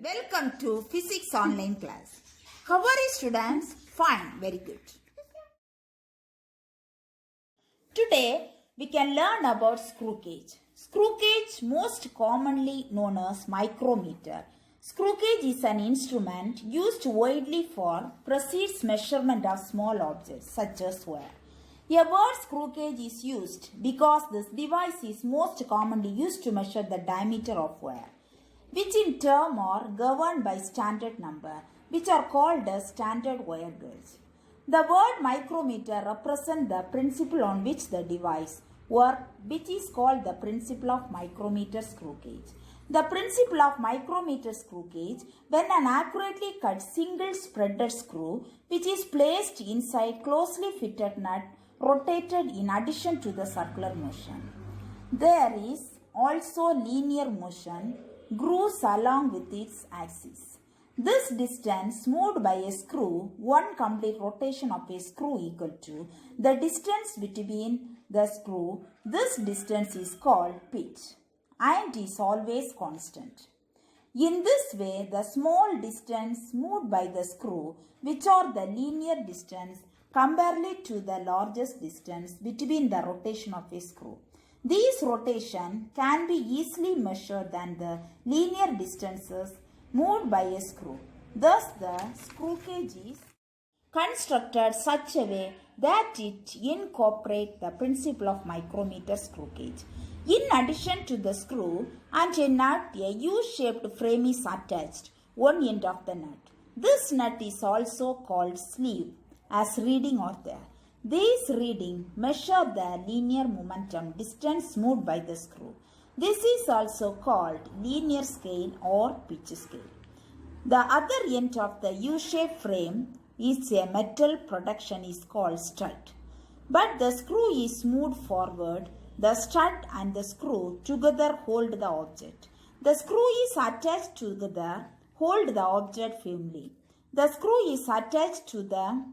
Welcome to Physics Online class. How are you students? Fine, very good. Today we can learn about screw gauge. Screw gauge, most commonly known as micrometer. Screw gauge is an instrument used widely for precise measurement of small objects such as wire. A word screw gauge is used because this device is most commonly used to measure the diameter of wire, which in turn are governed by standard number, which are called as standard wire gauge. The word micrometer represents the principle on which the device works, which is called the principle of micrometer screw gauge. The principle of micrometer screw gauge, when an accurately cut single spreaded screw, which is placed inside closely fitted nut, rotated in addition to the circular motion. There is also linear motion, grooves along with its axis. This distance moved by a screw, one complete rotation of a screw equal to the distance between the screw. This distance is called pitch and is always constant. In this way, the small distance moved by the screw, which are the linear distance comparatively to the largest distance between the rotation of a screw. These rotations can be easily measured than the linear distances moved by a screw. Thus, the screw gauge is constructed such a way that it incorporates the principle of micrometer screw gauge. In addition to the screw and a nut, a U-shaped frame is attached one end of the nut. This nut is also called sleeve, as reading are there. These readings measure the linear momentum distance moved by the screw. This is also called linear scale or pitch scale. The other end of the U-shaped frame is a metal production is called stud. But the screw is moved forward. The stud and the screw together hold the object. The screw is attached together, hold the object firmly. The screw is attached to the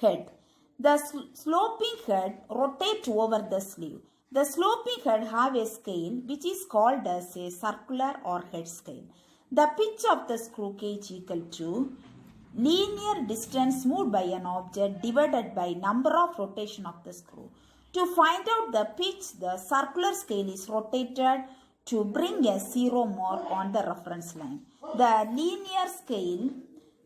head. The sloping head rotates over the sleeve. The sloping head have a scale which is called as a circular or head scale. The pitch of the screw gauge equal to linear distance moved by an object divided by number of rotation of the screw. To find out the pitch, the circular scale is rotated to bring a zero mark on the reference line. The linear scale,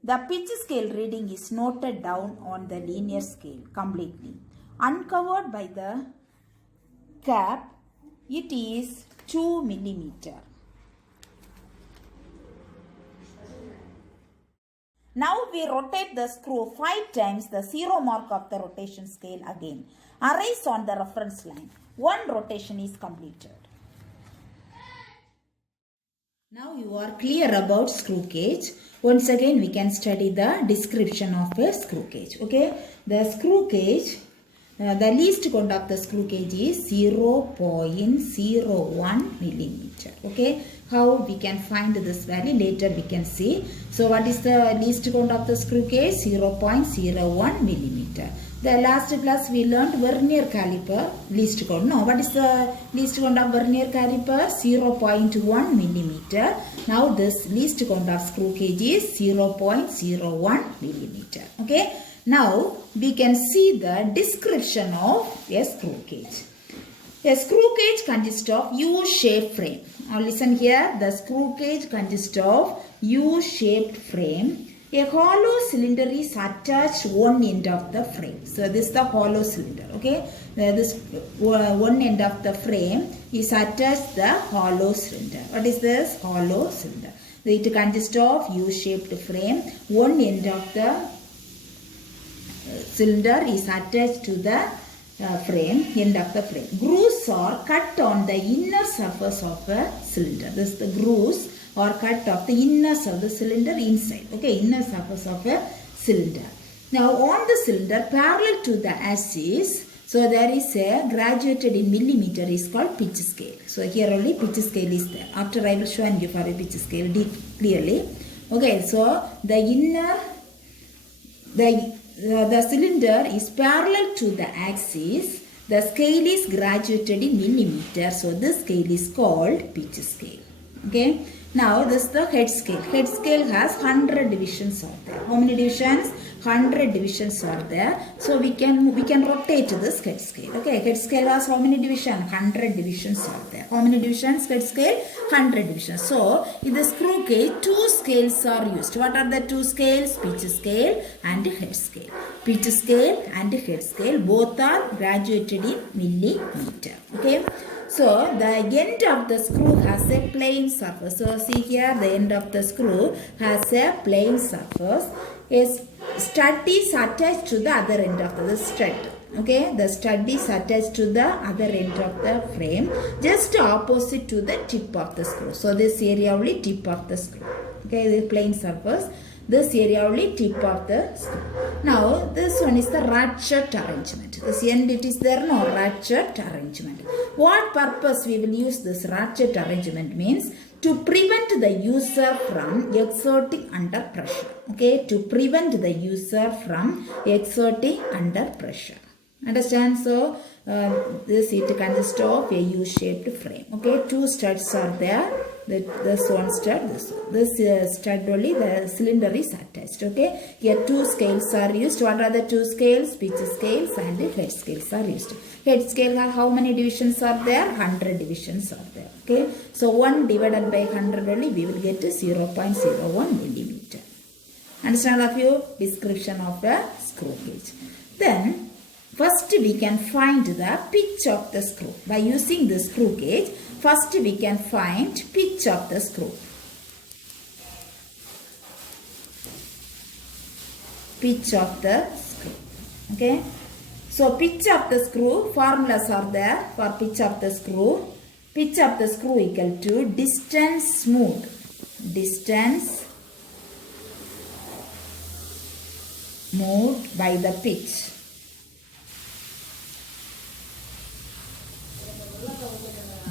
the pitch scale reading is noted down on the linear scale completely. Uncovered by the cap, it is 2 millimeter. Now we rotate the screw 5 times. The zero mark of the rotation scale again arrives on the reference line. One rotation is completed. Now you are clear about screw gauge. Once again we can study the description of a screw gauge. Okay, the screw gauge, the least count of the screw gauge is 0.01 millimeter. Okay, how we can find this value later we can see. So what is the least count of the screw gauge? 0.01 millimeter. The last class we learned vernier caliper least count. No, what is the least count of vernier caliper? 0.1 millimeter. Now this least count of screw gauge is 0.01 millimeter. Okay. Now we can see the description of a screw gauge. A screw gauge consists of U-shaped frame. Now listen here. The screw gauge consists of U-shaped frame. A hollow cylinder is attached one end of the frame. So this is the hollow cylinder. Okay. This one end of the frame is attached the hollow cylinder. What is this? Hollow cylinder. It consists of U-shaped frame. One end of the cylinder is attached to the end of the frame. Grooves are cut on the inner surface of a cylinder. This is the grooves or cut of the inner surface of the cylinder inside. Okay, inner surface of a cylinder. Now on the cylinder parallel to the axis, so there is a graduated in millimeter is called pitch scale. So here only pitch scale is there. After I will show you for a pitch scale clearly. Okay, so the inner, the cylinder is parallel to the axis. The scale is graduated in millimeter. So this scale is called pitch scale. Okay. Now this is the head scale. Head scale has 100 divisions are there. How many divisions? 100 divisions are there. So we can rotate this head scale. Okay, head scale has how many divisions? 100 divisions are there. How many divisions? Head scale 100 divisions. So in the screw gauge, two scales are used. What are the two scales? Pitch scale and head scale. Pitch scale and head scale both are graduated in millimeter. Okay. So the end of the screw has a plane surface. So see here, the end of the screw has a plane surface. A stud is attached to the other end of the stud. Okay, the stud is attached to the other end of the frame, just opposite to the tip of the screw. So this area only tip of the screw. Okay, the plane surface. This area only tip of the screw. Now this one is the ratchet arrangement. This end it is there, no ratchet arrangement. What purpose we will use this ratchet arrangement means to prevent the user from exerting under pressure. Okay, to prevent the user from exerting under pressure. Understand? So this it consists of a U-shaped frame. Okay, two studs are there. This one stud, this stud only, the cylinder is attached. Okay, here two scales are used. What are the two scales? Pitch scales and head scales are used. Head scale have how many divisions are there? 100 divisions are there. Okay, so 1 divided by 100 only we will get 0.01 millimeter. Understand of you? Description of the screw gauge. Then first we can find the pitch of the screw. By using the screw gauge, first we can find pitch of the screw. Pitch of the screw. Okay. So pitch of the screw, formulas are there for pitch of the screw. Pitch of the screw equal to distance smooth. Distance moved by the pitch.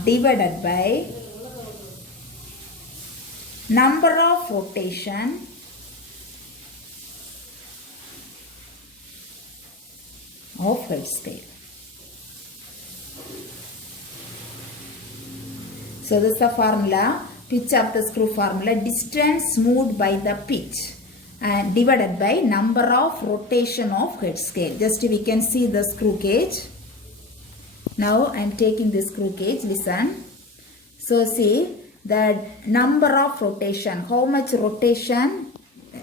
Divided by number of rotation of head scale. So this is the formula, pitch of the screw formula, distance moved by the pitch and divided by number of rotation of head scale. Just we can see the screw gauge. Now I am taking the screw gauge, listen. So see the number of rotation, how much rotation,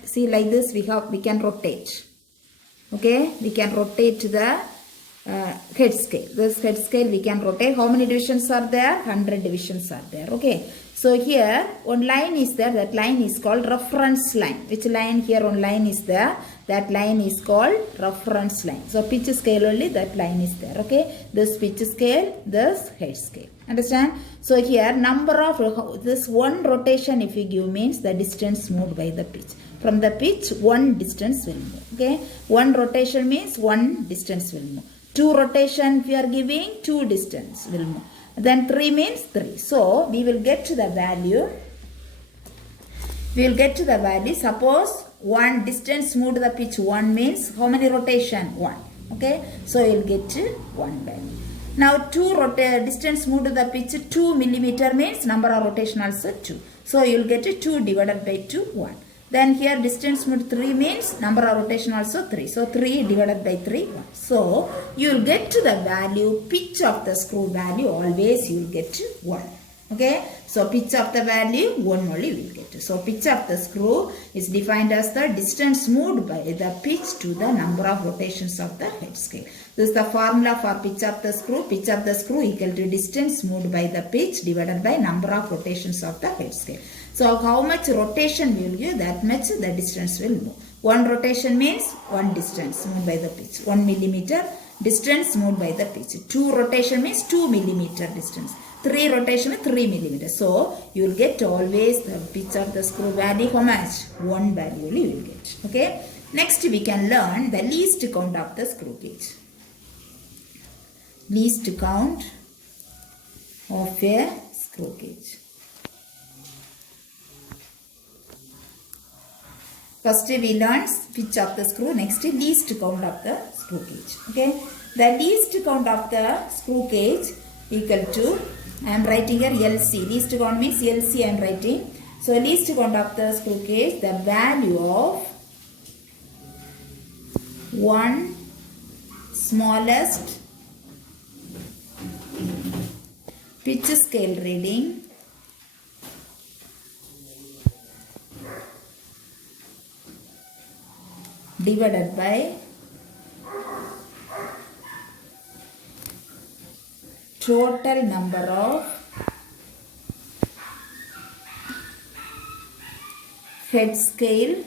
see like this we can rotate. Okay, we can rotate the head scale. This head scale we can rotate. How many divisions are there? 100 divisions are there. Okay. So here one line is there. That line is called reference line. Which line here? One line is there. That line is called reference line. So pitch scale only that line is there. Okay. This pitch scale, this head scale. Understand? So here number of this one rotation if you give means the distance moved by the pitch. From the pitch one distance will move. Okay. One rotation means one distance will move. Two rotation if you are giving, two distance will move. Then 3 means 3. So we will get to the value. We will get to the value. Suppose one distance moved to the pitch 1 means how many rotation? 1. Okay. So you will get to 1 value. Now distance moved to the pitch 2 millimeter means number of rotation also 2. So you will get to 2 divided by 2 1. Then here distance moved 3 means number of rotation also 3. So 3 divided by 3 1. So you will get to the value, pitch of the screw value always you will get to 1. Okay. So pitch of the value 1 only we will get to. So pitch of the screw is defined as the distance moved by the pitch to the number of rotations of the head scale. This is the formula for pitch of the screw. Pitch of the screw equal to distance moved by the pitch divided by number of rotations of the head scale. So how much rotation we will give, that much the distance will move. One rotation means one distance moved by the pitch. 1 millimeter distance moved by the pitch. Two rotation means 2 millimeter distance. 3 rotation means 3 millimeter. So you will get always the pitch of the screw value how much? 1 value you will get. Okay. Next we can learn the least count of the screw gauge. Least count of a screw gauge. First we learned pitch of the screw. Next least count of the screw gauge. Okay. The least count of the screw gauge equal to, I am writing here LC. Least count means LC I am writing. So least count of the screw gauge, the value of one smallest pitch scale reading divided by total number of head scale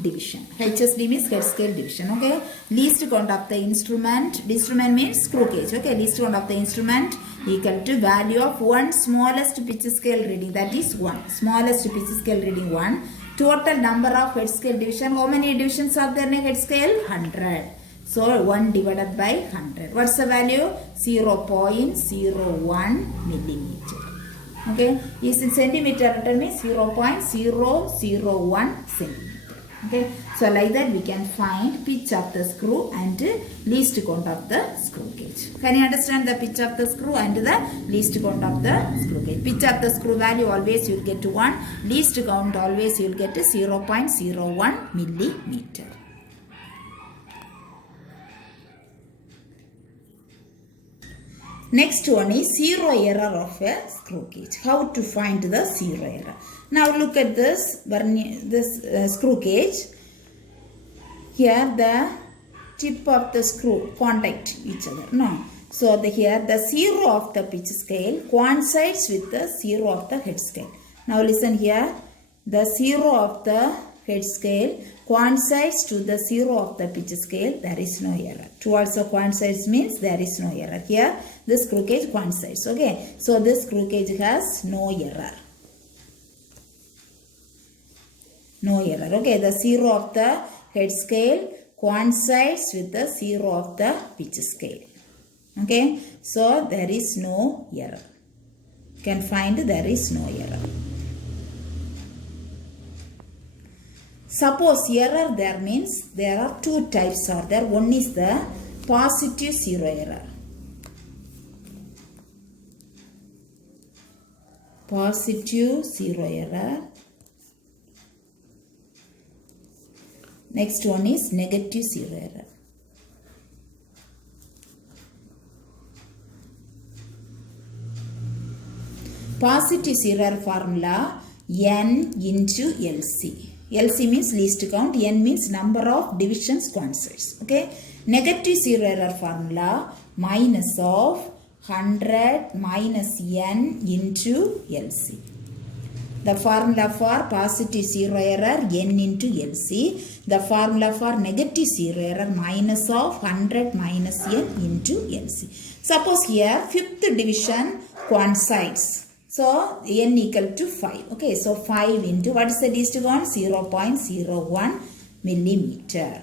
division. HSD means head scale division. Okay. Least count of the instrument. Instrument means screw gauge. Okay. Least count of the instrument equal to value of one smallest pitch scale reading. That is 1. Smallest pitch scale reading 1. Total number of head scale division. How many divisions are there in a head scale? 100. So 1 divided by 100. What's the value? 0.01 millimeter. Okay. Is in centimeter, that means 0.001 centimeter. Okay. So like that we can find pitch of the screw and least count of the screw gauge. Can you understand the pitch of the screw and the least count of the screw gauge? Pitch of the screw value always you will get to 1. Least count always you will get to 0.01 millimeter. Next one is zero error of a screw gauge. How to find the zero error? Now look at this screw gauge. Here the tip of the screw contact each other. No. So here the zero of the pitch scale coincides with the zero of the head scale. Now listen here. The zero of the head scale coincides to the zero of the pitch scale. There is no error. Two also coincides means there is no error. Here this screw gauge coincides. Okay. So this screw gauge has no error. No error. Okay. The zero of the head scale coincides with the zero of the pitch scale. Okay. So there is no error. You can find there is no error. Suppose error there means there are two types are there. One is the positive zero error. Positive zero error. Next one is negative zero error. Positive zero error formula N into LC. LC means least count, N means number of divisions coincides. Okay. Negative zero error formula minus of 100 minus N into LC. The formula for positive zero error N into LC. The formula for negative zero error minus of 100 minus N into LC. Suppose here fifth division coincides. So N equal to 5. Okay, so 5 into what is the least count? 0.01 millimeter.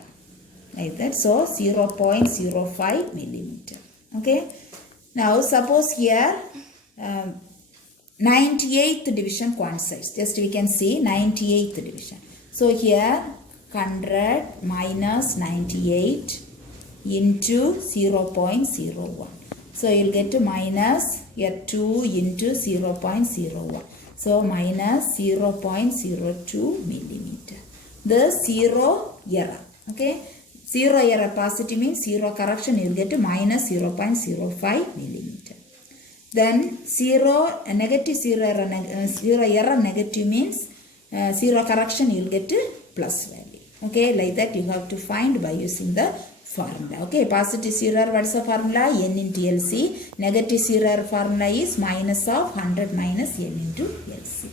Like that. So 0.05 millimeter. Okay. Now suppose here 98th division coincides. Just we can see 98th division. So here 100 minus 98 into 0.01. So you will get to minus here 2 into 0.01. So minus 0.02 millimeter. The zero error. Okay. Zero error positive means zero correction. You will get to minus 0.05 millimeter. Then negative zero error negative means zero correction. You will get to plus value. Okay. Like that you have to find by using the formula. Okay, positive zero error, what is the formula? N into LC. Negative zero error formula is minus of 100 minus N into LC.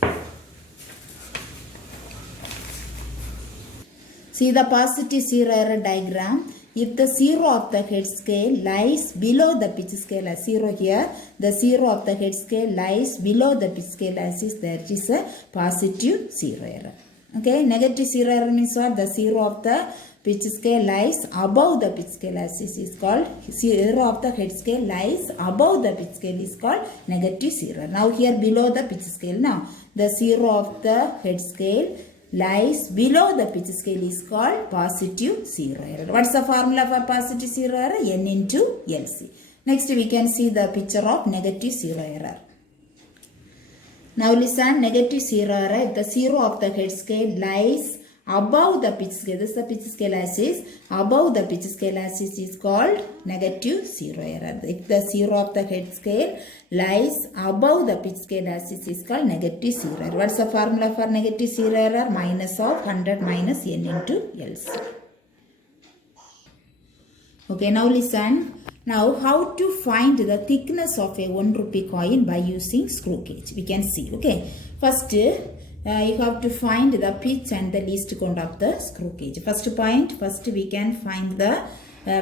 See the positive zero error diagram. If the zero of the head scale lies below the pitch scale as zero here, the zero of the head scale lies below the pitch scale axis, there is a positive zero error. Okay, negative zero error means what? The zero of the pitch scale lies above the pitch scale axis is called zero of the head scale lies above the pitch scale is called negative zero. Now here below the pitch scale. Now the zero of the head scale lies below the pitch scale is called positive zero error. What's the formula for positive zero error? N into LC. Next we can see the picture of negative zero error. Now listen, negative zero error. If the zero of the head scale lies above the pitch scale, this is the pitch scale axis, above the pitch scale axis is called negative zero error. If the zero of the head scale lies above the pitch scale axis is called negative zero error. What's the formula for negative zero error? Minus of 100 minus n into LC. Okay, now listen. Now how to find the thickness of a 1 rupee coin by using screw gauge? We can see. Okay, first you have to find the pitch and the least count of the screw gauge. First point, first we can find the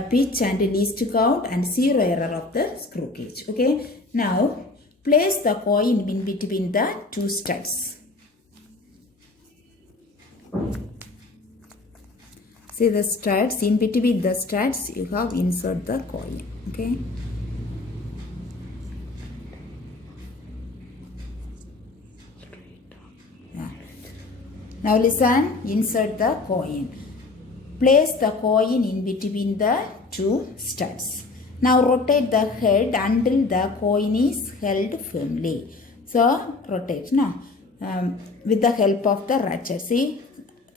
pitch and least count and zero error of the screw gauge. Okay, now place the coin in between the two studs. See the studs, in between the studs you have insert the coin. Okay. Yeah. Now listen, insert the coin. Place the coin in between the two studs. Now rotate the head until the coin is held firmly. So rotate now with the help of the ratchet. See,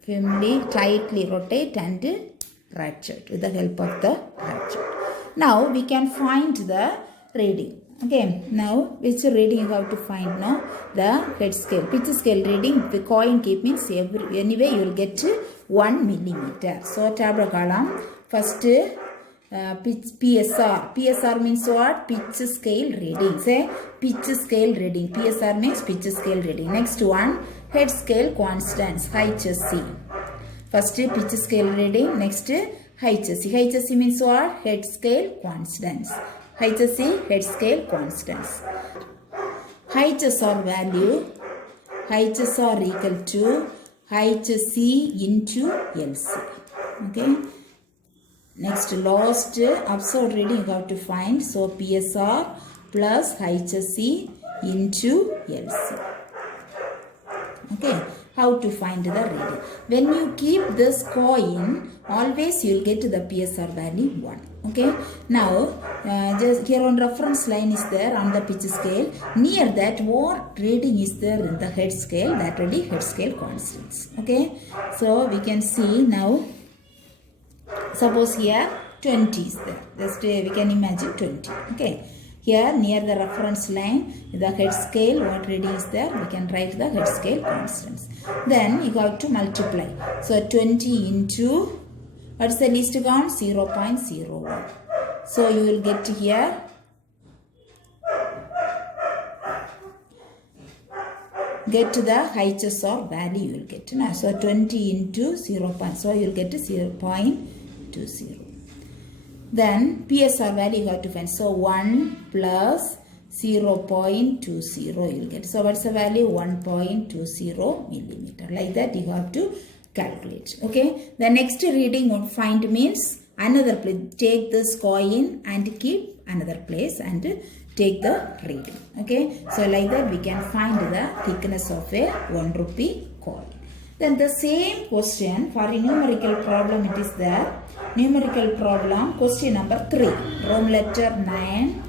firmly, tightly rotate and ratchet with the help of the ratchet. Now we can find the reading. Okay, now which reading you have to find now? The head scale, pitch scale reading. The coin keep means anyway you will get 1 millimeter. So tableau column first PSR. PSR means what? Pitch scale reading. Say pitch scale reading. PSR means pitch scale reading. Next one, head scale constants, HC. First pitch scale reading. Next HC. HC means what? Head scale constants. HC, head scale constants. HSR value. HSR equal to HC into LC. Okay. Next, last observed reading you have to find. So PSR plus HC into LC. Okay. How to find the reading? When you keep this coin, always you will get the PSR value 1. Okay. Now, just here on reference line is there on the pitch scale. Near that, what reading is there in the head scale? That will be head scale constants. Okay. So we can see now. Suppose here 20 is there. Just we can imagine 20. Okay. Here near the reference line, the head scale, what reading is there? We can write the head scale constants. Then you have to multiply. So 20 into, what is the least count? 0.01. So you will get here. Get to the HSR value you will get. Now, so 20 into 0. So you will get to 0.20. Then PSR value you have to find. So 1 plus 0.20 you will get. So what's the value? 1.20 millimeter. Like that you have to calculate. Okay. The next reading you find means another place. Take this coin and keep another place and take the reading. Okay. So like that we can find the thickness of a 1 rupee coin. Then the same question for a numerical problem it is there. Numerical problem, question number 3. Room letter 9,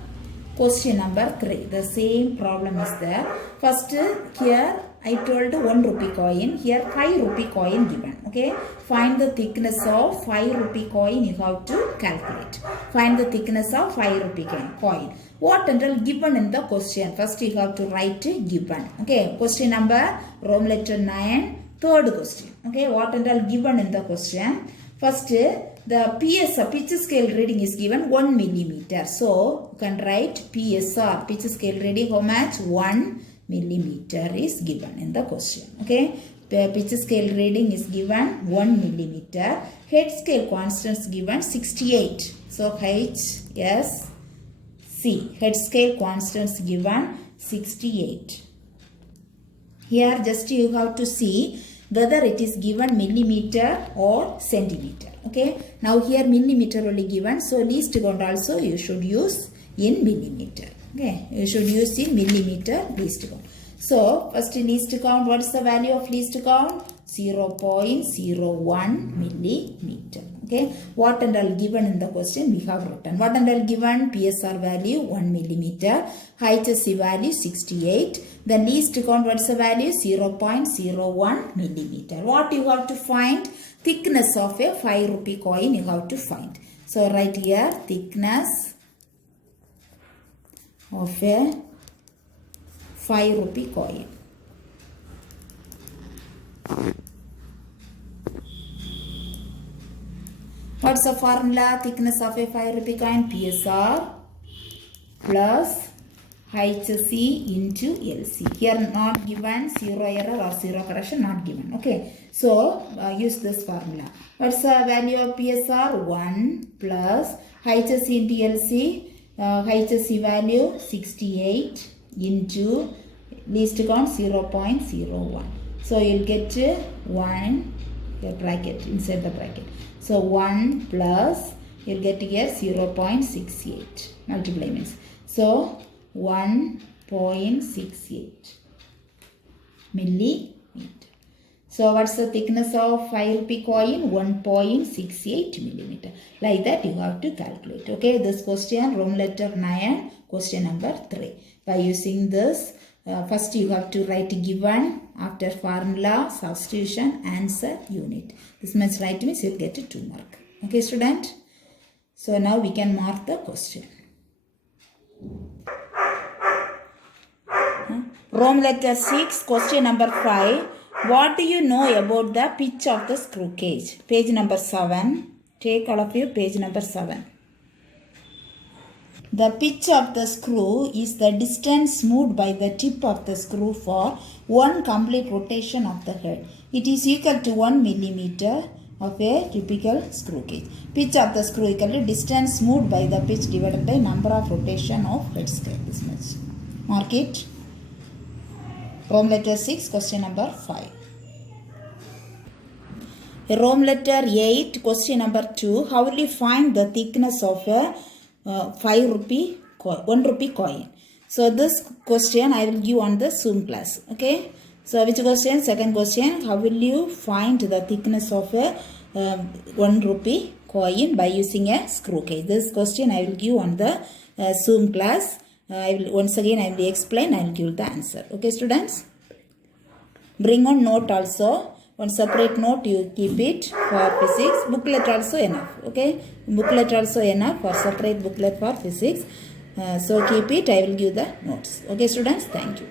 question number 3. The same problem is there. First, here I told 1 rupee coin. Here 5 rupee coin given. Okay. Find the thickness of 5 rupee coin you have to calculate. Find the thickness of 5 rupee coin. What and all given in the question? First you have to write given. Okay. Question number, room letter 9, third question. Okay. What and all given in the question? First, the PSR, pitch scale reading is given 1 millimeter. So, you can write PSR, pitch scale reading, how much? 1 millimeter is given in the question. Okay. The pitch scale reading is given 1 millimeter. Head scale constants given 68. So, HSC. Head scale constants given 68. Here, just you have to see whether it is given millimeter or centimeter. Okay. Now here millimeter only given. So least count also you should use in millimeter. Okay. You should use in millimeter least count. So first least count. What is the value of least count? 0.01 millimeter. Okay, what and all given in the question we have written. What and all given? PSR value 1 millimeter, HC value 68, the least count, what's the value? 0.01 millimeter. What you have to find? Thickness of a 5 rupee coin you have to find. So right here, thickness of a 5 rupee coin. What's the formula? Thickness of a 5 rupee coin? PSR plus HC into LC. Here not given, 0 error or 0 correction not given. Okay. So use this formula. What's the value of PSR? 1 plus HC into LC. HC value 68 into least count 0.01. So you'll get 1 bracket inside the bracket. So 1 plus you'll get here 0.68. Multiply means. So 1.68 millimeter. So what's the thickness of 5 rupee coin? 1.68 millimeter. Like that you have to calculate. Okay, this question, room letter 9, question number 3. By using this, first you have to write given, after formula, substitution, answer, unit. This much right means you'll get a 2 mark. Okay, student? So now we can mark the question. Room letter 6, question number 5. What do you know about the pitch of the screw gauge? Page number 7. Take all of you page number 7. The pitch of the screw is the distance moved by the tip of the screw for one complete rotation of the head. It is equal to 1 millimeter of a typical screw gauge. Pitch of the screw equal to distance moved by the pitch divided by number of rotation of head screw. This much. Mark it. Room letter 6, question number 5. Room letter 8, question number 2. How will you find the thickness of a 5 rupee coin, 1 rupee coin? So this question I will give on the Zoom class. Okay. So which question? Second question. How will you find the thickness of a 1 rupee coin by using a screw gauge? This question I will give on the Zoom class. Once again I will explain, I will give the answer. Okay, students? Bring on note also. One separate note you keep it for physics. Booklet also enough. Okay? Booklet also enough for separate booklet for physics. So keep it. I will give the notes. Okay, students? Thank you.